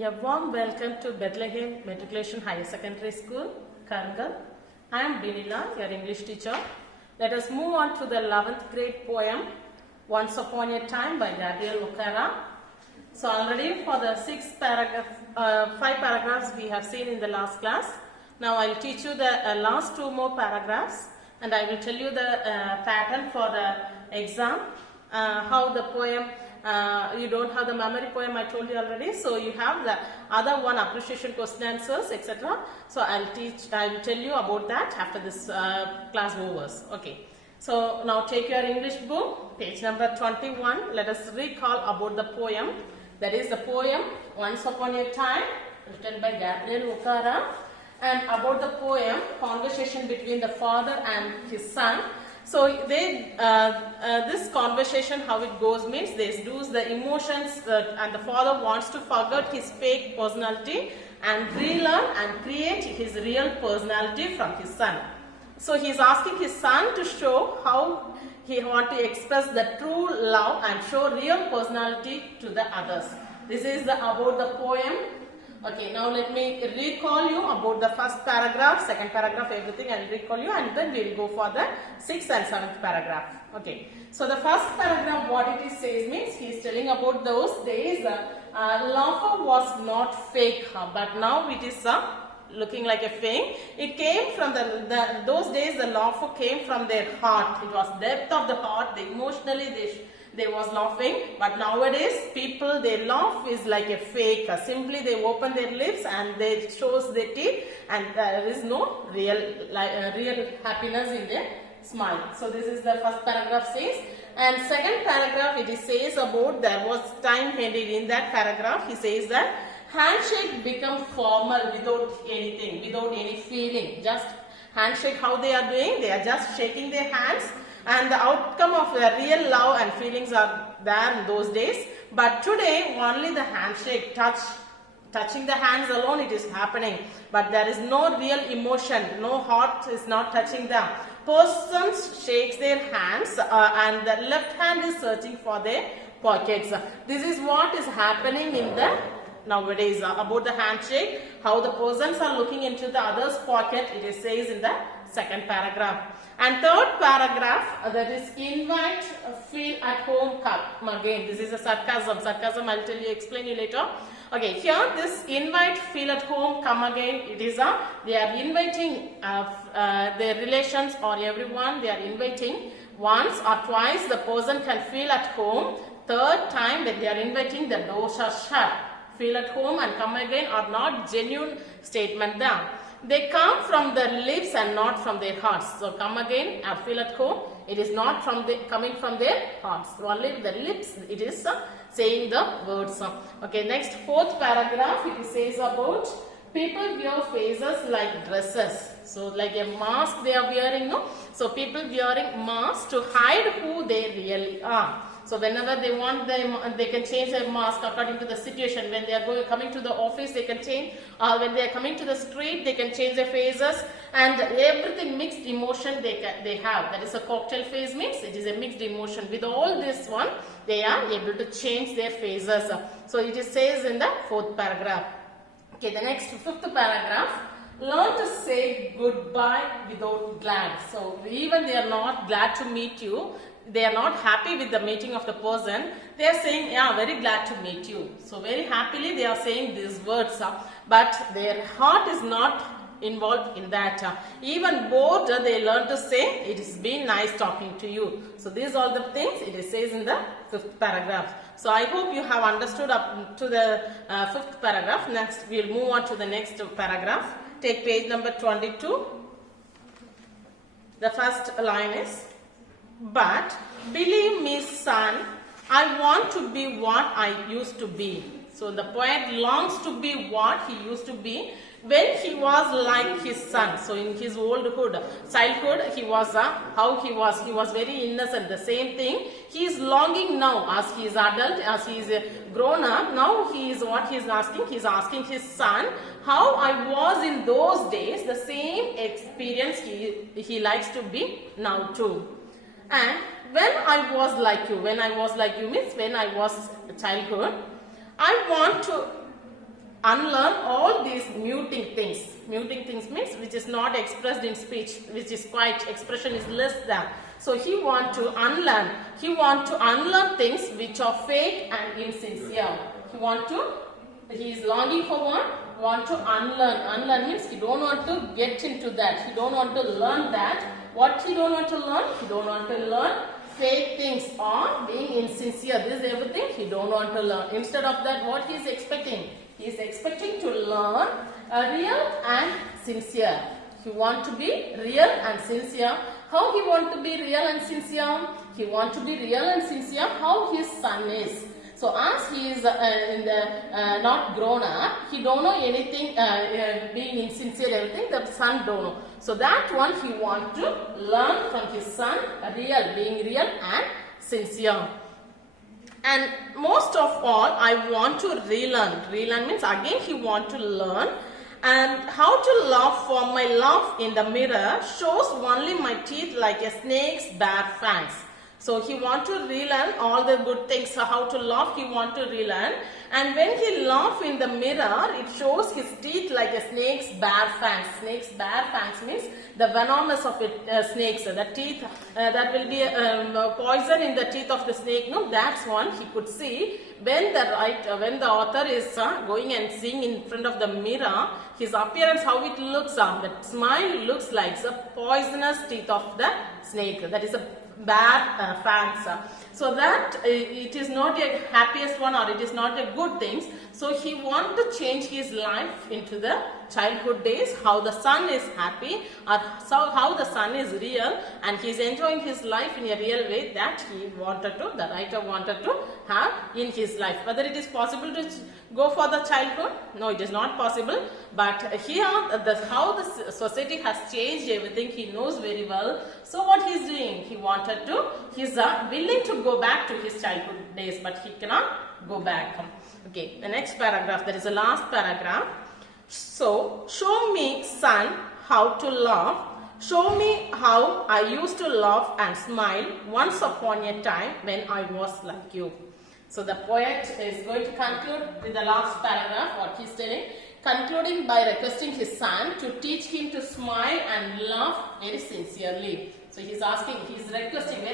A warm welcome to Bethlehem Matriculation Higher Secondary School, Karangal. I am Binila, your English teacher. Let us move on to the 11th grade poem, Once Upon a Time by Gabriel Okara. So already for the 5 paragraphs we have seen in the last class. Now I will teach you the last 2 more paragraphs and I will tell you the pattern for the exam, how the poem, you don't have the memory poem I told you already, so you have the other one appreciation question answers etc. So I will tell you about that after this class overs. Okay. So now take your English book, page number 21. Let us recall about the poem. That is the poem Once Upon a Time, written by Gabriel Okara. And about the poem, conversation between the father and his son. So this conversation, how it goes means they lose the emotions and the father wants to forget his fake personality and relearn and create his real personality from his son. So he is asking his son to show how he wants to express the true love and show real personality to the others. This is about the poem. Okay, now let me recall you about the first paragraph, second paragraph, everything I will recall you and then we will go for the 6th and 7th paragraph. Okay, so the first paragraph what it is says means he is telling about those days laughter was not fake but now it is looking like a fake. It came from those days the laughter came from their heart. It was depth of the heart, emotionally they was laughing, but nowadays people they laugh is like a fake. Simply they open their lips and they shows their teeth and there is no real happiness in their smile. So this is the first paragraph says, and second paragraph it says about there was time handed in that paragraph. He says that handshake become formal without anything, without any feeling. Just handshake, how they are doing, they are just shaking their hands. And the outcome of the real love and feelings are there in those days. But today, only the handshake, touching the hands alone, it is happening. But there is no real emotion, no heart is not touching them. Person shakes their hands and the left hand is searching for their pockets. This is what is happening in the nowadays about the handshake, how the persons are looking into the other's pocket, it says in the second paragraph. And third paragraph, that is invite, feel at home, come again. This is a sarcasm. Sarcasm, I'll tell you, explain you later. Okay, here this invite, feel at home, come again. It is they are inviting their relations or everyone. They are inviting once or twice. The person can feel at home. Third time that they are inviting, the doors are shut. Feel at home and come again are not genuine statement there. They come from their lips and not from their hearts. So come again or feel at home. It is not coming from their hearts. Only the lips it is saying the words. Okay, next fourth paragraph it says about people wear faces like dresses. So like a mask they are wearing, no? So people wearing masks to hide who they really are. So whenever they want they can change their mask according to the situation. When they are coming to the office, they can change. When they are coming to the street, they can change their faces. And everything mixed emotion they have. That is a cocktail phase mix. It is a mixed emotion. With all this one, they are able to change their faces. So it says in the fourth paragraph. Okay, the next fifth paragraph. Learn to say goodbye without glad. So even they are not glad to meet you. They are not happy with the meeting of the person. They are saying, yeah, very glad to meet you. So very happily they are saying these words. But their heart is not involved in that. Even both they learn to say, it has been nice talking to you. So these are the things it says in the fifth paragraph. So I hope you have understood up to the fifth paragraph. Next we will move on to the next paragraph. Take page number 22. The first line is, but believe me, son, I want to be what I used to be. So the poet longs to be what he used to be when he was like his son. So in his childhood, he was how he was very innocent. The same thing he is longing now as he is adult, as he is grown up. Now he is what he is asking. He is asking his son how I was in those days. The same experience he likes to be now too. And when I was like you means when I was a childhood, I want to unlearn all these muting things. Muting things means which is not expressed in speech, which is quite, expression is less than. So he want to unlearn. He want to unlearn things which are fake and insincere. He is longing for what? Want to unlearn. Unlearn means he don't want to get into that. He don't want to learn that. What he don't want to learn? He don't want to learn fake things or being insincere. This is everything he don't want to learn. Instead of that, what he is expecting? He is expecting to learn real and sincere. He want to be real and sincere. How he want to be real and sincere? He want to be real and sincere how his son is. So as he is not grown up, he don't know anything, being insincere, everything, the son don't know. So that one he want to learn from his son, real, being real and sincere. And most of all, I want to relearn. Relearn means again he want to learn. And how to laugh, for my laugh in the mirror shows only my teeth like a snake's bare fangs. So he want to relearn all the good things, how to laugh he want to relearn. And when he laugh in the mirror, it shows his teeth like a snake's bare fangs. Snake's bare fangs means the venomous of snakes. The teeth, that will be poison in the teeth of the snake. No, that's one he could see. When the author is going and seeing in front of the mirror, his appearance, how it looks, the smile looks like the poisonous teeth of the snake. That is a bad fangs. So that it is not a happiest one, or it is not a good thing. So he want to change his life into the childhood days, how the son is happy, or how the son is real, and he is enjoying his life in a real way, that the writer wanted to have in his life. Whether it is possible to go for the childhood? No, it is not possible. But here, how the society has changed everything, he knows very well. So what he is doing? He is willing to go back to his childhood days, but he cannot go back. Okay, the next paragraph, that is the last paragraph. So, show me, son, how to laugh. Show me how I used to laugh and smile once upon a time when I was like you. So, the poet is going to conclude with the last paragraph, what he is telling, concluding by requesting his son to teach him to smile and laugh very sincerely. So, he is asking, he is requesting,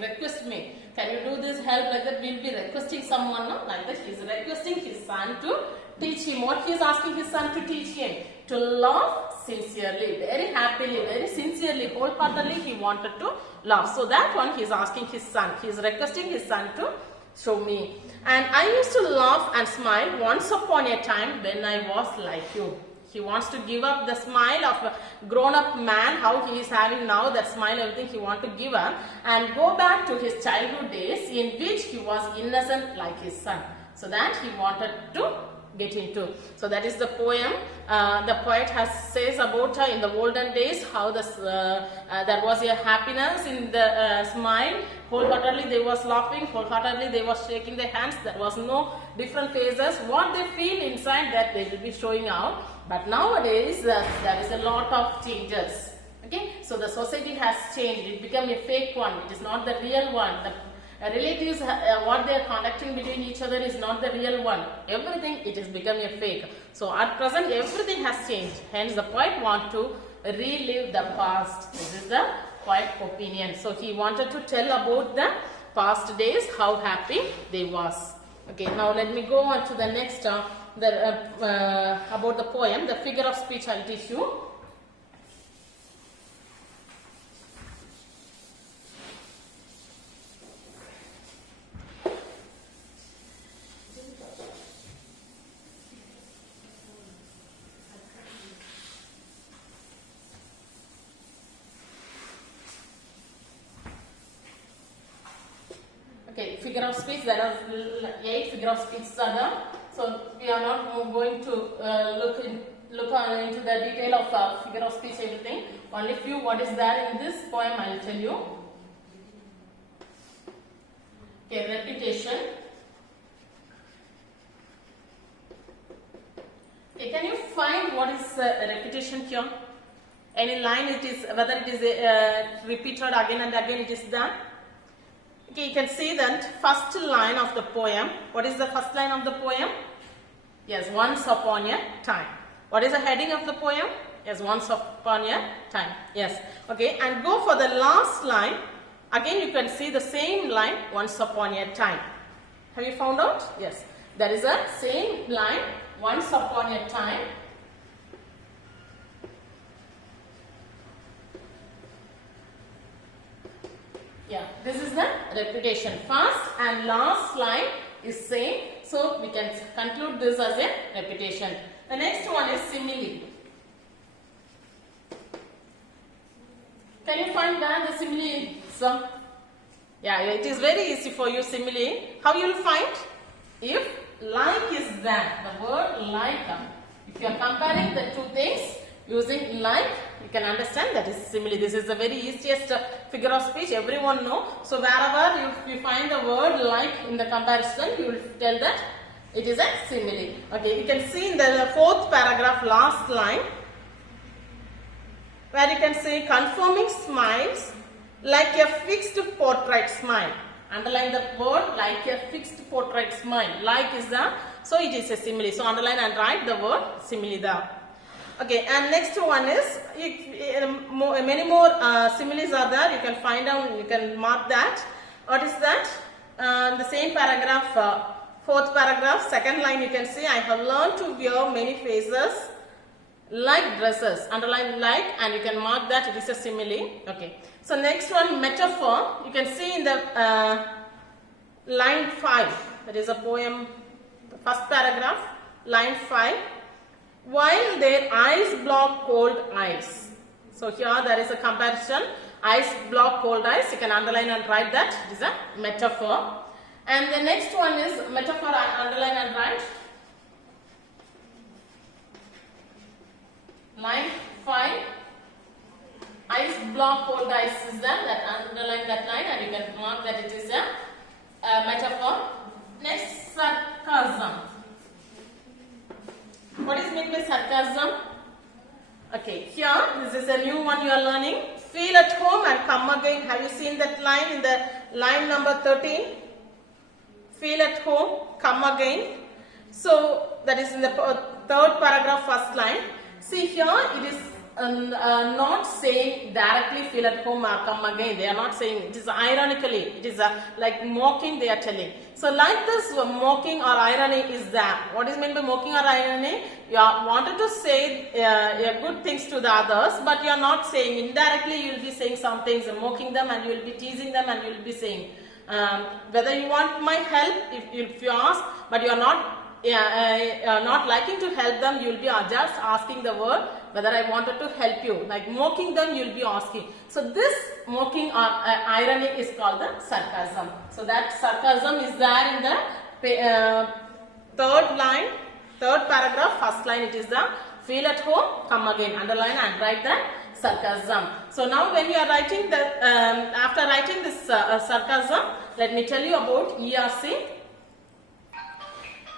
request me. Can you do this, help like that? We will be requesting someone, no? Like that. He is requesting his son to teach him. What he is asking his son to teach him? To laugh sincerely, very happily, very sincerely, wholeheartedly he wanted to laugh. So that one he is asking his son. He is requesting his son to show me. And I used to laugh and smile once upon a time when I was like you. He wants to give up the smile of a grown-up man, how he is having now, that smile, everything he wants to give up, and go back to his childhood days in which he was innocent like his son. So that he wanted to get into. So that is the poem. The poet says about in the olden days how there was a happiness in the smile. Wholeheartedly they was laughing, wholeheartedly they was shaking their hands. There was no different phases. What they feel inside, that they will be showing out. But nowadays there is a lot of changes. Okay, so the society has changed. It became a fake one. It is not the real one. The relatives, what they are conducting between each other is not the real one. Everything, it is becoming a fake. So at present everything has changed. Hence the poet want to relive the past. This is the poet opinion. So he wanted to tell about the past days, how happy they was. Okay, now let me go on to the next about the poem, the figure of speech I will teach you. Okay, figure of speech, there are 8 figure of speeches are there. So we are not going to look into the detail of figure of speech, everything. Only few what is there in this poem I will tell you. Okay, repetition. Okay, can you find what is repetition here? Any line it is, whether it is repeated again and again, it is done. Okay, you can see that first line of the poem. What is the first line of the poem? Yes, once upon a time. What is the heading of the poem? Yes, once upon a time. Yes. Okay, and go for the last line. Again, you can see the same line, once upon a time. Have you found out? Yes. There is a same line, once upon a time. Yeah, this is the repetition. First and last line is same. So, we can conclude this as a repetition. The next one is simile. Can you find where the simile is? Yeah, it is very easy for you, simile. How you will find? If like is there, the word like, if you are comparing the two things using like, you can understand that is simile. This is the very easiest figure of speech everyone know. So wherever you find the word like in the comparison, you will tell that it is a simile. Okay, you can see in the fourth paragraph, last line, where you can say confirming smiles like a fixed portrait smile. Underline the word like a fixed portrait smile. Like is the, so it is a simile. So underline and write the word simile there. Okay, and next one is, many more similes are there. You can find out, you can mark that. What is that? The same paragraph, fourth paragraph, second line, you can see, I have learned to wear many faces like dresses. Underline like, and you can mark that it is a simile. Okay. So next one, metaphor. You can see in the line 5. That is a poem, first paragraph, line 5. While their eyes block cold ice. So here there is a comparison. Ice block cold ice. You can underline and write that. It is a metaphor. And the next one is metaphor, underline and write. Line 5. Ice block cold ice is there. That underline that line and you can mark that it is a metaphor. Next, sarcasm. What is meant by sarcasm? Okay, here this is a new one you are learning. Feel at home and come again. Have you seen that line in the line number 13? Feel at home, come again. So that is in the third paragraph, first line. See here it is not saying directly feel at home or come again. They are not saying, it is ironically, it is like mocking they are telling. So like this mocking or irony is there. What is meant by mocking or irony? You are wanted to say good things to the others, but you are not saying. Indirectly you will be saying some things, mocking them, and you will be teasing them, and you will be saying whether you want my help, if you ask, but you are not liking to help them, you will be just asking the word whether I wanted to help you. Like mocking them, you will be asking. So this mocking or irony is called the sarcasm. So that sarcasm is there in the third line, third paragraph, first line. It is the feel at home, come again. Underline and write the sarcasm. So now when you are writing the, after writing this sarcasm, let me tell you about ERC.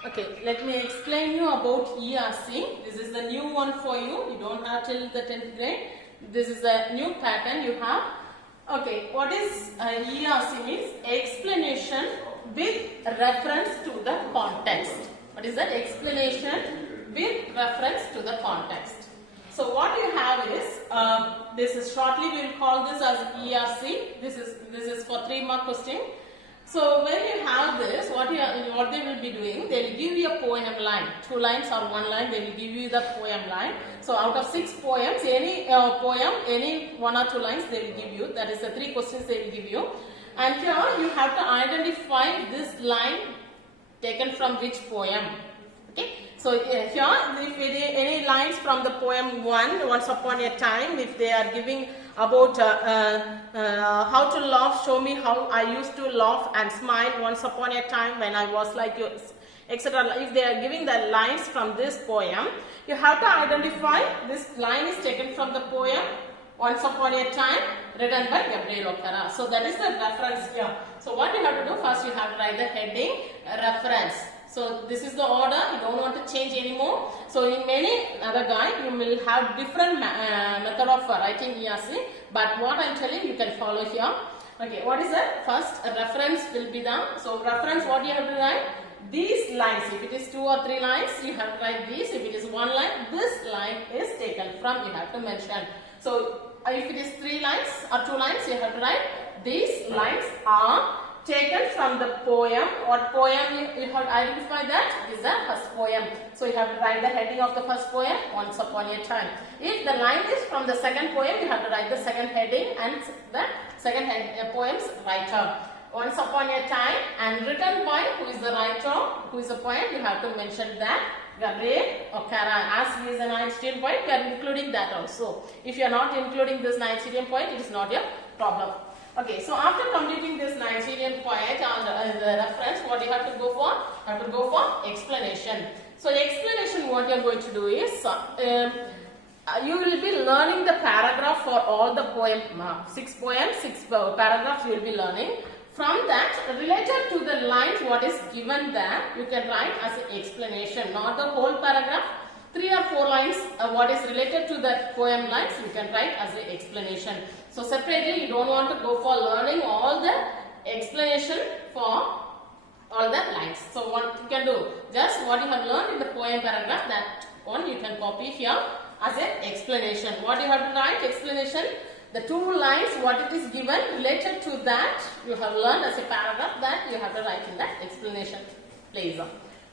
Okay, let me explain you about ERC. This is the new one for you. You don't have till the 10th grade. This is a new pattern you have. Okay, what is ERC means? Explanation with reference to the context. What is that? Explanation with reference to the context. So what you have is, this is shortly we will call this as ERC. This is for 3 mark question. So when you have this, what they will be doing, they will give you a poem line, 2 lines or 1 line. They will give you the poem line. So out of 6 poems, any poem, any 1 or 2 lines they will give you. That is the 3 questions they will give you. And here you have to identify this line taken from which poem. Okay. So here, if any lines from the poem 1, Once Upon a Time, if they are giving about how to laugh, show me how I used to laugh and smile once upon a time when I was like you, etc. If they are giving the lines from this poem, you have to identify this line is taken from the poem Once Upon a Time, written by Gabriel Okara. So that is the reference here. So what you have to do, first you have to write the heading, reference. So this is the order, you don't want to change anymore. So in many other guide, you will have different method of writing ERC. But what I am telling you can follow here. Okay, what is that? First, a reference will be done. So reference, what you have to write? these lines, if it is 2 or 3 lines, you have to write these. If it is 1 line, this line is taken from, you have to mention. So if it is 3 lines or 2 lines, you have to write these lines are taken from the poem. What poem you have to identify that is the first poem. So you have to write the heading of the first poem, Once Upon a Time. If the line is from the second poem, you have to write the second heading and the second poem's writer. Once Upon a Time, and written by who is the writer, who is the poet, you have to mention that Gabriel O'Hara. As he is a Nigerian poet, you are including that also. If you are not including this Nigerian poet, it is not your problem. Okay, so after completing this Nigerian poet and the reference, what you have to go for? You have to go for explanation. So the explanation, what you are going to do is, you will be learning the paragraph for all the poem, 6 poems, 6 paragraphs you will be learning. From that, related to the lines what is given there, you can write as an explanation, not the whole paragraph. 3 or 4 lines what is related to the poem lines, you can write as an explanation. So separately, you don't want to go for learning all the explanation for all the lines. So what you can do, just what you have learned in the poem paragraph, that one you can copy here as an explanation. What you have to write explanation, the 2 lines what it is given related to that you have learned as a paragraph, that you have to write in that explanation place.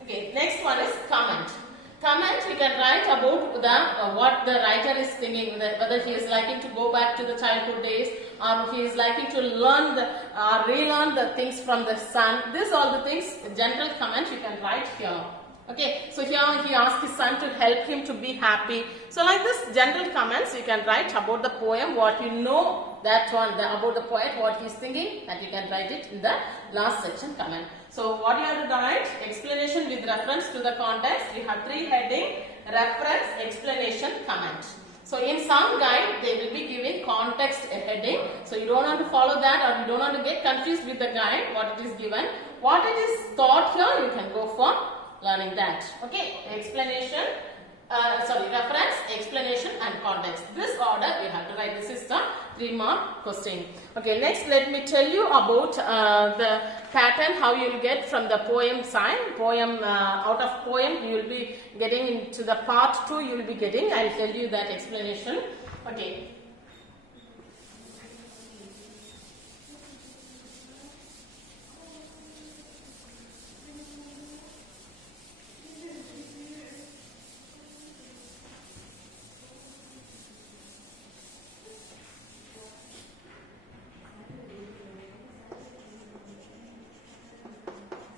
Okay, next one is comment. Comment you can write about the what the writer is thinking, whether he is liking to go back to the childhood days or he is liking to learn the relearn the things from the son. This all the things, general comment you can write here. Okay, so here he asked his son to help him to be happy. So like this general comments you can write about the poem, what you know that one, about the poet, what he is thinking, that you can write it in the last section comment. So what you have to write, explanation with reference to the context. We have 3 heading, reference, explanation, comment. So in some guide they will be giving context heading. So you don't want to follow that, or you don't want to get confused with the guide, what it is given. What it is taught here, you can go for learning that. Okay, explanation, reference, explanation and context. This order you have to write. This is the 3-mark question. Okay, next let me tell you about the pattern, how you will get from the poem sign. Poem, out of poem you will be getting into the part 2 you will be getting. I will tell you that explanation. Okay.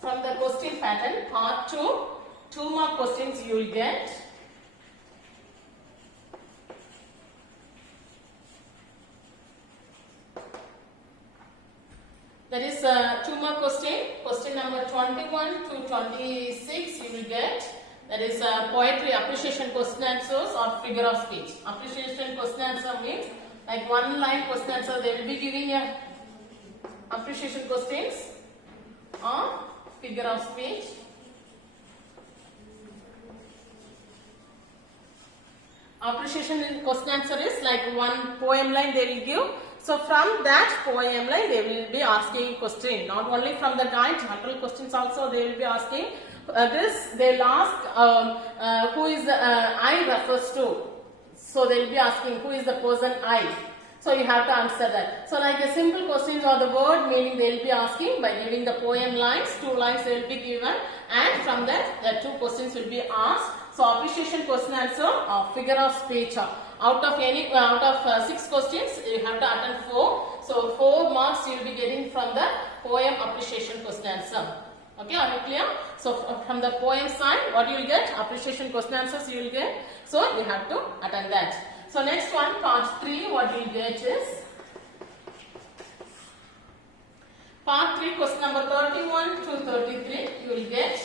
From the question pattern, part 2, 2-mark questions you will get. That is 2-mark question number 21 to 26 you will get. That is poetry, appreciation, question answers or figure of speech. Appreciation question answer means like 1-line question answer, they will be giving a appreciation questions or figure of speech. Appreciation question answer is like 1 poem line they will give. So from that poem line they will be asking question. Not only from the guide, general questions also they will be asking. This they will ask who is the I refers to. So they will be asking who is the person I. So you have to answer that. So like a simple questions or the word meaning they will be asking by giving the poem lines. 2 lines they will be given, and from that the 2 questions will be asked. So appreciation question answer or figure of speech. Out of 6 questions you have to attend 4. So 4 marks you will be getting from the poem appreciation question answer. Okay, are you clear? So from the poem side what you will get, appreciation question answers you will get. So you have to attend that. So next one, part 3, what you will get is part 3, question number 31 to 33 you will get.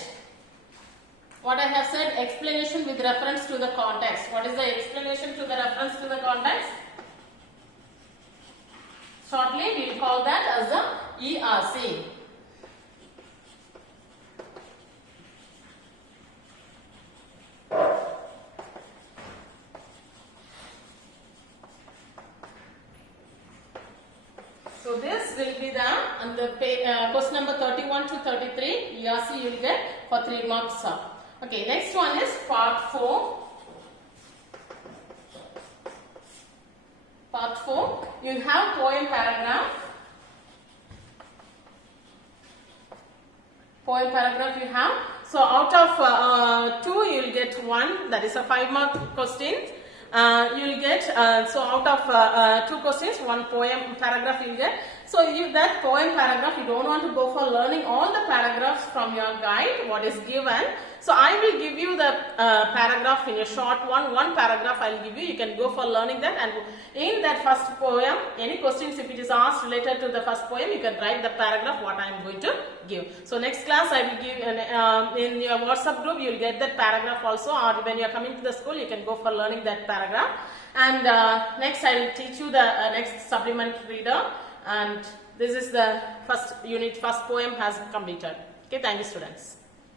What I have said, explanation with reference to the context. What is the explanation to the reference to the context? Shortly we will call that as the ERC. So this will be the question number 31 to 33 ERC you will get. for 3 marks. Okay, next one is part 4. Part 4, you have poem paragraph. Poem paragraph you have. So out of 2, you will get 1. That is a 5-mark question. You will get, so out of 2 questions, 1 poem paragraph you will get. So that poem paragraph, you don't want to go for learning all the paragraphs from your guide, what is given. So I will give you the paragraph in a short one paragraph I will give you. You can go for learning that, and in that first poem, any questions if it is asked related to the first poem, you can write the paragraph what I am going to give. So next class I will give, in your WhatsApp group you will get that paragraph also, or when you are coming to the school you can go for learning that paragraph. And next I will teach you the next supplement reader, and this is the first unit, first poem has completed. Okay, thank you students.